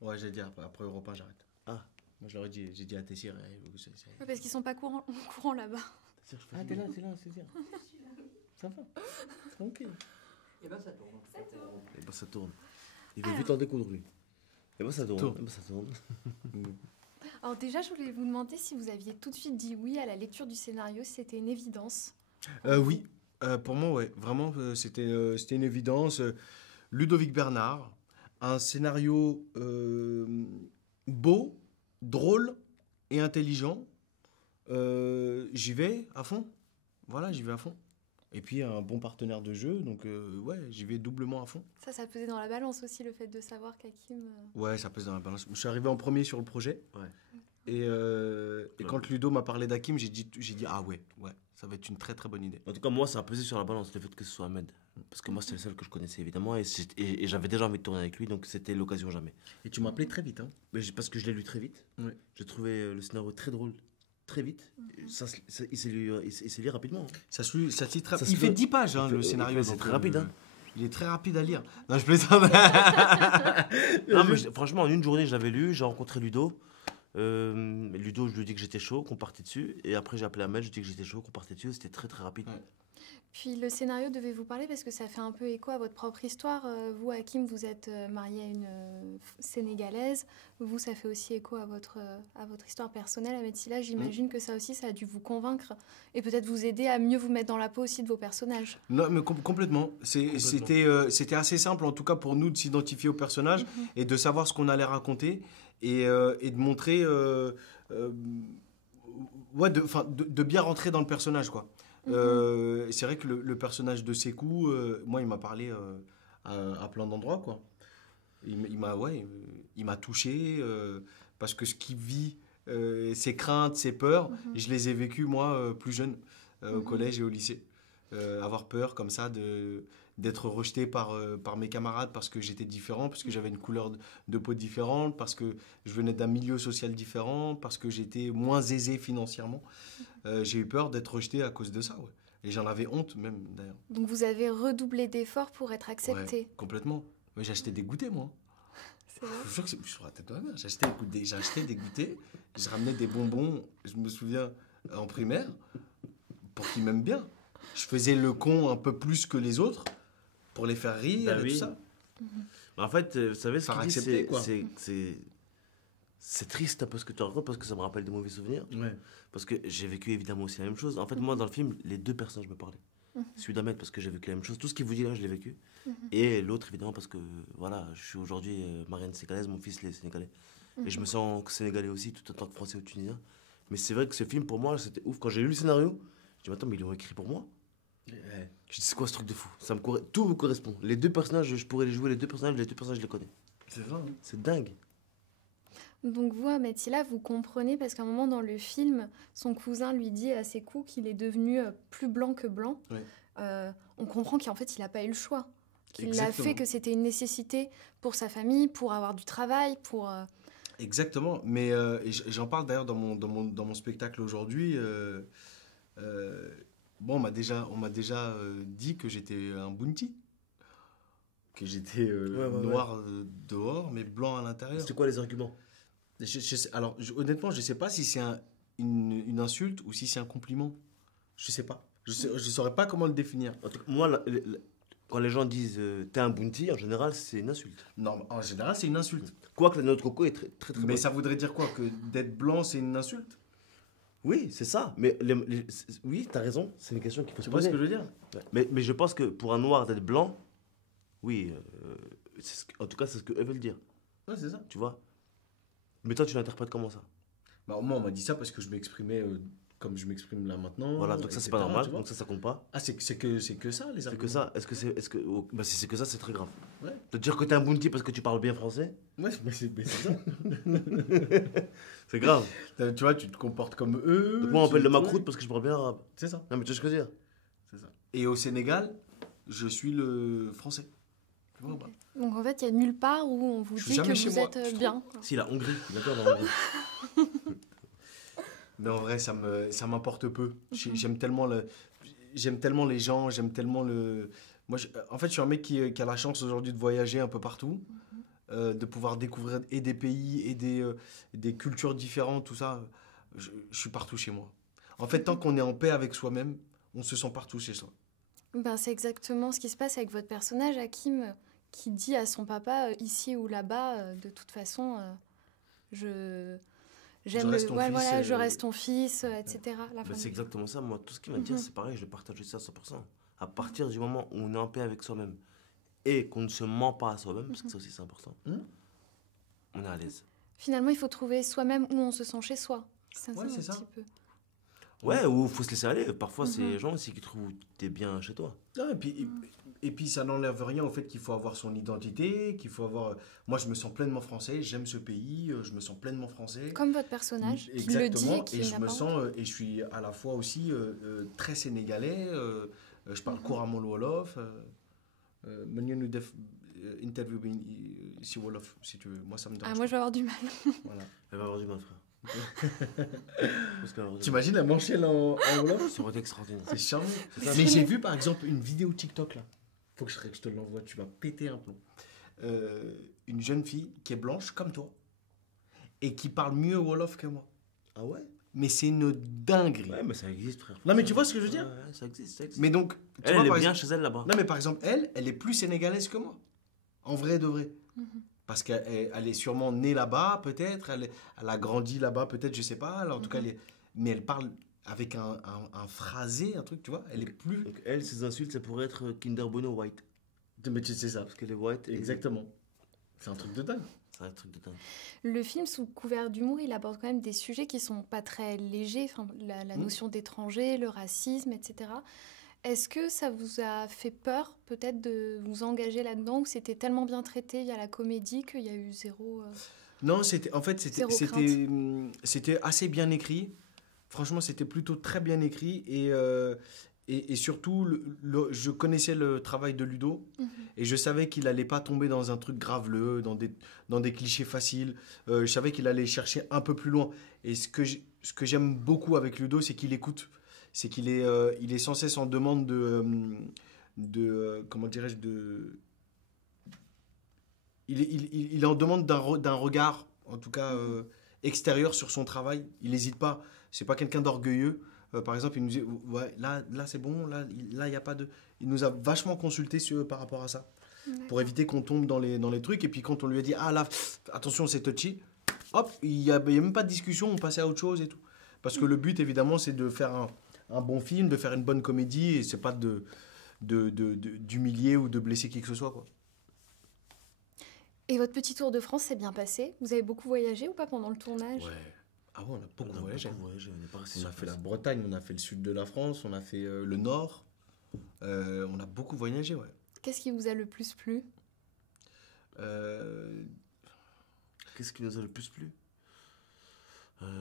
Ouais, j'ai dit après Europe 1, j'arrête. Ah, Moi, je leur ai dit, j'ai dit à Tessir. Ouais, parce qu'ils sont pas courants là-bas. c'est-à-dire, je Ah, fais t'es là, Tessir. Ça va. Tranquille. Et ben ça tourne. Et bah ça tourne. Il veut vite en découdre lui. Et bah ça tourne. Et bah ça tourne. Alors déjà, je voulais vous demander si vous aviez tout de suite dit oui à la lecture du scénario, si c'était une évidence. Oui, pour moi, ouais. Vraiment, c'était une évidence. Ludovic Bernard, un scénario beau, drôle et intelligent. J'y vais à fond. Voilà, j'y vais à fond. Et puis un bon partenaire de jeu, donc ouais, j'y vais doublement à fond. Ça pesait dans la balance aussi, le fait de savoir qu'Hakim... Ouais, ça pèse dans la balance. Je suis arrivé en premier sur le projet. Ouais. Et quand Ludo m'a parlé d'Hakim, j'ai dit ah ouais, ça va être une très très bonne idée. En tout cas, moi, ça a pesé sur la balance le fait que ce soit Ahmed. Parce que moi, c'était le seul que je connaissais évidemment. Et j'avais déjà envie de tourner avec lui, donc c'était l'occasion jamais. Et tu m'as appelé très vite, hein. Mais parce que je l'ai lu très vite. Ouais. J'ai trouvé le scénario très drôle, très vite. Il s'est lu rapidement. Ça se lit très... Ça Il se fait lit- 10 pages, hein, il fait- le scénario. il fait- c'est donc, très rapide, hein. Il est très rapide à lire. Non, je plaisante. Non, mais franchement, en une journée, je l'avais lu. J'ai rencontré Ludo. Ludo, je lui ai dit que j'étais chaud, qu'on partait dessus. Et après, j'ai appelé Ahmed, je lui ai dit que j'étais chaud, qu'on partait dessus. C'était très très rapide. Ouais. Puis le scénario devait vous parler parce que ça fait un peu écho à votre propre histoire. Vous, Hakim, vous êtes marié à une Sénégalaise. Vous, ça fait aussi écho à votre histoire personnelle. Ahmed Silla, j'imagine que ça aussi, ça a dû vous convaincre et peut-être vous aider à mieux vous mettre dans la peau aussi de vos personnages. Non, mais complètement. C'était assez simple, en tout cas pour nous, de s'identifier au personnage et de savoir ce qu'on allait raconter et de montrer... ouais, de bien rentrer dans le personnage, quoi. C'est vrai que le personnage de Sékou, moi, il m'a parlé à plein d'endroits, quoi. Il m'a touché parce que ce qu'il vit, ses craintes, ses peurs, je les ai vécues, moi, plus jeune, au collège et au lycée. Avoir peur comme ça d'être rejeté par mes camarades parce que j'étais différent, parce que j'avais une couleur de peau différente, parce que je venais d'un milieu social différent, parce que j'étais moins aisé financièrement. J'ai eu peur d'être rejeté à cause de ça, ouais. Et j'en avais honte même, d'ailleurs. Donc vous avez redoublé d'efforts pour être accepté. Ouais, complètement. Mais j'ai acheté des goûters, moi. C'est vrai. Je vous jure que je suis sur la tête de ma mère. J'ai acheté des goûters, je ramenais des bonbons, je me souviens, en primaire, pour qu'ils m'aiment bien. Je faisais le con un peu plus que les autres pour les faire rire Bah et oui. tout ça. En fait, vous savez, ce Faire qu'il dit, accepter, quoi. c'est triste un peu ce que tu racontes parce que ça me rappelle des mauvais souvenirs. Ouais. Parce que j'ai vécu évidemment aussi la même chose. En fait, moi, dans le film, les deux personnages me parlaient. Celui d'Ahmed parce que j'ai vécu la même chose. Tout ce qu'il vous dit là, je l'ai vécu. Et l'autre, évidemment, parce que voilà, je suis aujourd'hui marié sénégalaise, mon fils est sénégalais. Et je me sens sénégalais aussi, tout en tant que français ou tunisien. Mais c'est vrai que ce film, pour moi, c'était ouf. Quand j'ai lu le scénario, je dis, mais attends, mais ils l'ont écrit pour moi. Ouais. Je dis, c'est quoi ce truc de fou? Tout me correspond. Les deux personnages, je pourrais les jouer, les deux personnages, je les connais. C'est ça. Hein. C'est dingue. Donc vous, Ahmed Silla, vous comprenez parce qu'à un moment dans le film, son cousin lui dit à Sékou qu'il est devenu plus blanc que blanc. Ouais. On comprend qu'en fait, il n'a pas eu le choix. Qu'il l'a Exactement. fait, que c'était une nécessité pour sa famille, pour avoir du travail, pour... Exactement. Mais et j'en parle d'ailleurs dans mon spectacle aujourd'hui. Bon, on m'a déjà dit que j'étais un bounty. Que j'étais Ouais. noir dehors, mais blanc à l'intérieur. C'était quoi les arguments? Alors, honnêtement, je ne sais pas si c'est une insulte ou si c'est un compliment. Je ne sais pas. Je saurais pas comment le définir. En tout cas, moi, quand les gens disent t'es un bounty, en général, c'est une insulte. Non, en général, c'est une insulte. Quoique la noix de coco est très très, très Mais bonne. ça voudrait dire quoi? Que d'être blanc, c'est une insulte? Oui, c'est ça. Mais oui, t'as raison. C'est une question qu'il faut se Tu vois ce poser. que je veux dire? Ouais. Mais je pense que pour un noir d'être blanc, oui, en tout cas, c'est ce qu'eux veulent dire. Ouais, c'est ça. Tu vois? Mais toi, tu l'interprètes comment ça? Bah, moi, on m'a dit ça parce que je m'exprimais comme je m'exprime là maintenant. Voilà, donc ça, c'est pas etc., normal. tu vois. Donc ça compte pas. Ah, c'est que ça, les C'est arguments. que ça. Bah, si c'est que ça, c'est très grave. Ouais. De dire que t'es un bounty parce que tu parles bien français, Ouais, mais c'est ça. c'est grave. Tu vois, tu te comportes comme eux. Donc moi, on tu- m'appelle le tu vois. macroute parce que je parle bien arabe. C'est ça. Non, mais tu vois ce que je veux dire? C'est ça. Et au Sénégal, je suis le français. Tu vois ou pas? Donc en fait, il y a nulle part où on vous Je suis dit que jamais chez vous moi, êtes je trouve. bien. Si, la Hongrie. D'accord, la Hongrie. Mais en vrai, ça m'importe peu. J'aime tellement les gens, j'aime tellement le... Moi, en fait, je suis un mec qui a la chance aujourd'hui de voyager un peu partout. de pouvoir découvrir et des pays et des cultures différentes, tout ça, je suis partout chez moi. En fait, tant qu'on est en paix avec soi-même, on se sent partout chez soi. Ben, c'est exactement ce qui se passe avec votre personnage, Hakim, qui dit à son papa, ici ou là-bas, de toute façon, je reste ton fils, voilà, je reste ton fils, etc. La fin C'est du- exactement ça. Moi, tout ce qu'il va dire, c'est pareil, je le partage aussi à 100%. À partir du moment où on est en paix avec soi-même et qu'on ne se ment pas à soi-même, parce que ça aussi c'est important, on est à l'aise. Finalement, il faut trouver soi-même où on se sent chez soi. Ouais, c'est ça. Petit peu. Ouais, ou faut se laisser aller. Parfois, c'est les gens aussi qui trouvent où t'es bien chez toi. Non, et puis ça n'enlève rien au fait qu'il faut avoir son identité, qu'il faut avoir... Moi, je me sens pleinement français, j'aime ce pays, je me sens pleinement français. Comme votre personnage, qui le dit Exactement, et qui et je n'a me pas sens, et je suis à la fois aussi très sénégalais, je parle couramment le Wolof. Mën ngeen ñu def interview bi si Wolof, si tu veux. Moi, ça me dérange moi, je vais avoir du mal. pas. Voilà. Elle va avoir du mal, frère. Parce qu'elle va avoir du mal. T'imagines la manchelle en Wolof? Ça aurait été extraordinaire. C'est charmant. ça. Mais j'ai vu par exemple une vidéo TikTok là. Faut que je te l'envoie, tu vas péter un plomb. Une jeune fille qui est blanche comme toi et qui parle mieux Wolof que moi. Ah ouais? Mais c'est une dinguerie. Ouais, mais ça existe, frère. Non, mais tu vois ce que je veux dire? Ouais, ça existe, ça existe. Mais donc, tu Elle, vois, elle est par bien exemple- chez elle là-bas. Non, mais par exemple, elle est plus sénégalaise que moi. En vrai de vrai. Parce qu'elle est sûrement née là-bas, peut-être. Elle a grandi là-bas, peut-être, je sais pas. En tout cas, mais elle parle avec un phrasé, un truc, tu vois. Elle est plus. Donc, elle, ses insultes, ça pourrait être Kinder Bueno White. Mais tu sais ça. Parce qu'elle est white. et- Exactement. C'est un truc de dingue. C'est un truc de dingue. Le film, sous couvert d'humour, il aborde quand même des sujets qui sont pas très légers, enfin, la notion d'étranger, le racisme, etc. Est-ce que ça vous a fait peur, peut-être, de vous engager là-dedans, ou c'était tellement bien traité, il y a la comédie, qu'il y a eu zéro... Non, c'était en fait Zéro c'était assez bien écrit. Franchement, c'était plutôt très bien écrit et surtout je connaissais le travail de Ludo et je savais qu'il allait pas tomber dans un truc graveleux, dans des clichés faciles. Je savais qu'il allait chercher un peu plus loin. Et ce que j'aime beaucoup avec Ludo, c'est qu'il écoute. C'est qu'il est il est sans cesse en demande de comment dirais-je il est en demande d'un regard, en tout cas extérieur sur son travail. Il n'hésite pas. C'est pas quelqu'un d'orgueilleux. Par exemple, il nous dit ouais, là c'est bon, là il y a pas de. Il nous a vachement consulté par rapport à ça, pour éviter qu'on tombe dans les trucs. Et puis quand on lui a dit ah là, attention c'est touchy, hop, il y a même pas de discussion, on passait à autre chose et tout. Parce que le but évidemment c'est de faire un bon film, de faire une bonne comédie et c'est pas d'humilier ou de blesser qui que ce soit quoi. Et votre petit tour de France s'est bien passé? Vous avez beaucoup voyagé ou pas pendant le tournage? Ouais. Ah ouais, on a beaucoup voyagé. On est pas resté On sur a fait place. la Bretagne, on a fait le sud de la France, on a fait le nord. On a beaucoup voyagé, ouais. Qu'est-ce qui vous a le plus plu? Qu'est-ce qui nous a le plus plu?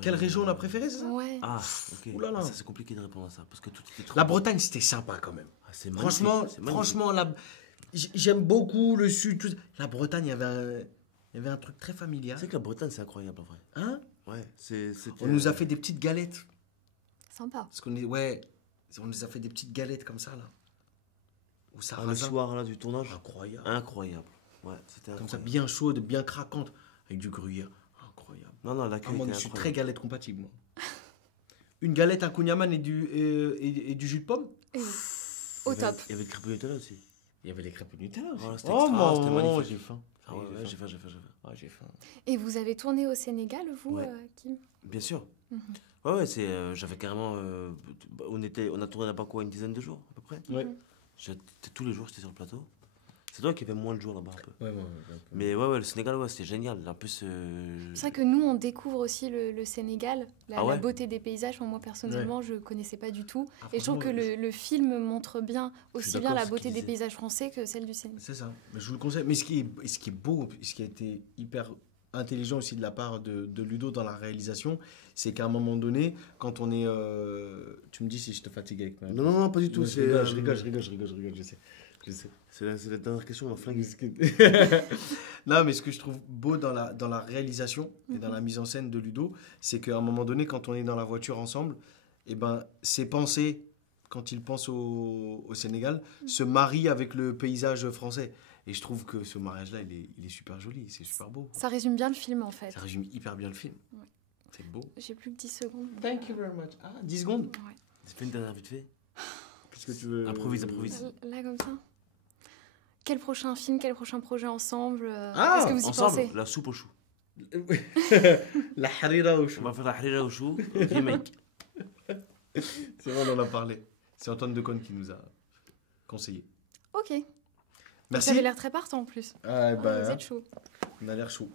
Quelle région on a préférée, c'est ça? Ouais. Ah, ok. Ouh là là. Ah, ça, c'est compliqué de répondre à ça. Parce que tout était trop. La Bretagne, c'était sympa quand même. Ah, c'est magnifique, Franchement, c'est magnifique. j'aime beaucoup le sud. La Bretagne, il y avait un truc très familial. C'est que la Bretagne, c'est incroyable en vrai. Hein? Ouais, c'était. On nous a fait des petites galettes. Sympa. Parce on nous a fait des petites galettes comme ça, là. Au le sarrasin. soir là, du tournage. Incroyable. Incroyable. Ouais, c'était Comme ça, incroyable. bien chaude, bien craquante. Avec du gruyère. Incroyable. Non, non, Ah, l'accueil moi, était je suis très incroyable. galette compatible, moi. Une galette, un kouign-amann et du jus de pomme. Et Il au y avait- top. Il y avait le crêpe au Nutella aussi. Il y avait les crêpes au Nutella aussi. Voilà, c'était Oh, extra, c'était maman, magnifique. j'ai faim. Ah ouais, ouais, j'ai faim. Ah, j'ai faim. Et vous avez tourné au Sénégal, vous, Ouais. Kim? Bien sûr. Mhm. Ouais, c'est. J'avais carrément. On a tourné là-bas quoi, une dizaine de jours à peu près. Ouais. Tous les jours, j'étais sur le plateau. C'est toi qui avait moins de jours là-bas un peu. Ouais. Mais ouais, le Sénégal, ouais, c'était génial. En plus. C'est vrai que nous, on découvre aussi le Sénégal, Ah ouais la beauté des paysages. Moi, personnellement, je ne connaissais pas du tout. Ah, Et je trouve que franchement, le film montre bien aussi bien d'accord, la ce beauté qu'il des disait. paysages français que celle du Sénégal. C'est ça. Mais je vous le conseille. Mais ce qui est beau, ce qui a été hyper intelligent aussi de la part de Ludo dans la réalisation, c'est qu'à un moment donné, quand on est... Tu me dis si je te fatigue avec ma... Non, pas du tout. Je rigole, je sais. C'est la dernière question, on m'a flingué. Non, mais ce que je trouve beau dans la réalisation et dans la mise en scène de Ludo, c'est qu'à un moment donné, quand on est dans la voiture ensemble, eh ben, ses pensées, quand il pense au Sénégal, se marient avec le paysage français. Et je trouve que ce mariage-là, il est super joli, c'est super beau. Ça résume bien le film en fait. Ça résume hyper bien le film. Ouais. C'est beau. J'ai plus que 10 secondes. Thank you very much. Ah, 10 secondes. Ouais. C'est fait une dernière vite fait. Qu'est-ce que tu veux Improvise. Là, comme ça. Quel prochain film, quel prochain projet ensemble Ah, est-ce que vous y Ensemble, pensez? la soupe au chou. La harira au On chou. va faire la harira au chou, remake. C'est vrai, on en a parlé. C'est Antoine Decaune qui nous a conseillé. Ok. Vous Merci. avez l'air très partant en plus. Ah, Ah, bah, vous êtes chaud. on a l'air chaud.